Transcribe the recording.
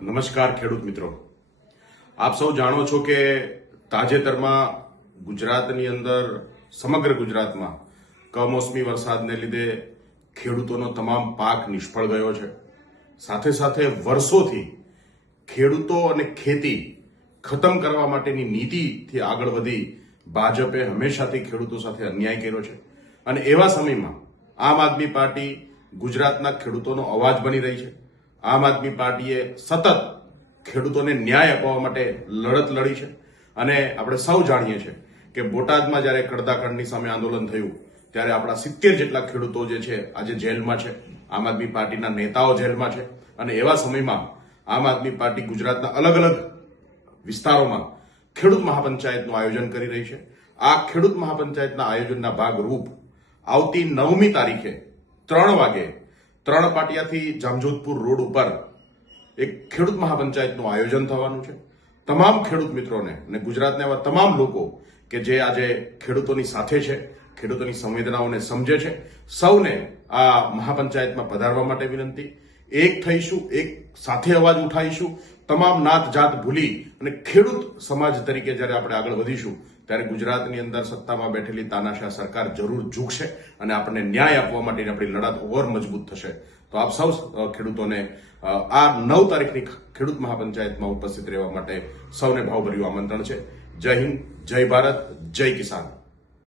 નમસ્કાર ખેડૂત મિત્રો, આપ સૌ જાણો છો કે તાજેતરમાં ગુજરાતની અંદર સમગ્ર ગુજરાતમાં કમોસમી વરસાદને લીધે ખેડૂતોનો તમામ પાક નિષ્ફળ ગયો છે। સાથે સાથે વર્ષોથી ખેડૂતો અને ખેતી ખતમ કરવા માટેની નીતિથી આગળ વધી ભાજપે હંમેશાથી ખેડૂતો સાથે અન્યાય કર્યો છે અને એવા સમયમાં આમ આદમી પાર્ટી ગુજરાતના ખેડૂતોનો અવાજ બની રહી છે। આમ આદમી પાર્ટીએ સતત ખેડૂતોને ન્યાય અપાવવા માટે લડત લડી છે અને આપણે સૌ જાણીએ છીએ કે બોટાદમાં જ્યારે કડદાકંડની સામે આંદોલન થયું ત્યારે આપણા 70 જેટલા ખેડૂતો જે છે આજે જેલમાં છે। આમ આદમી પાર્ટીના નેતાઓ જેલમાં છે અને એવા સમયમાં આમ આદમી પાર્ટી ગુજરાતના અલગ અલગ વિસ્તારોમાં ખેડૂત મહાપંચાયતનું આયોજન કરી રહી છે। આ ખેડૂત મહાપંચાયતના આયોજનના ભાગરૂપ આવતી 9મી તારીખે 3 વાગે 3 પાટિયાથી જામજોધપુર રોડ ઉપર એક ખેડૂત મહાપંચાયતનું આયોજન થવાનું છે। તમામ ખેડૂત મિત્રોને અને ગુજરાતના એવા તમામ લોકો કે જે આજે ખેડૂતોની સાથે છે, ખેડૂતોની સંવેદનાઓને સમજે છે, સૌને આ મહાપંચાયતમાં પધારવા માટે વિનંતી। એક થઈશું, એક સાથે અવાજ ઉઠાવીશું, તમામ નાત જાત ભૂલી અને ખેડૂત સમાજ તરીકે જ્યારે આપણે આગળ વધીશું ત્યારે ગુજરાતની અંદર સત્તામાં બેઠેલી તાનાશાહ સરકાર જરૂર ઝૂકશે અને આપણને ન્યાય આપવા માટેની આપણી લડત ઓર મજબૂત થશે। તો આપ સૌ ખેડૂતોને આ 9 તારીખની ખેડૂત મહાપંચાયતમાં ઉપસ્થિત રહેવા માટે સૌને ભાવભર્યું આમંત્રણ છે। જય હિન્દ, જય ભારત, જય કિસાન।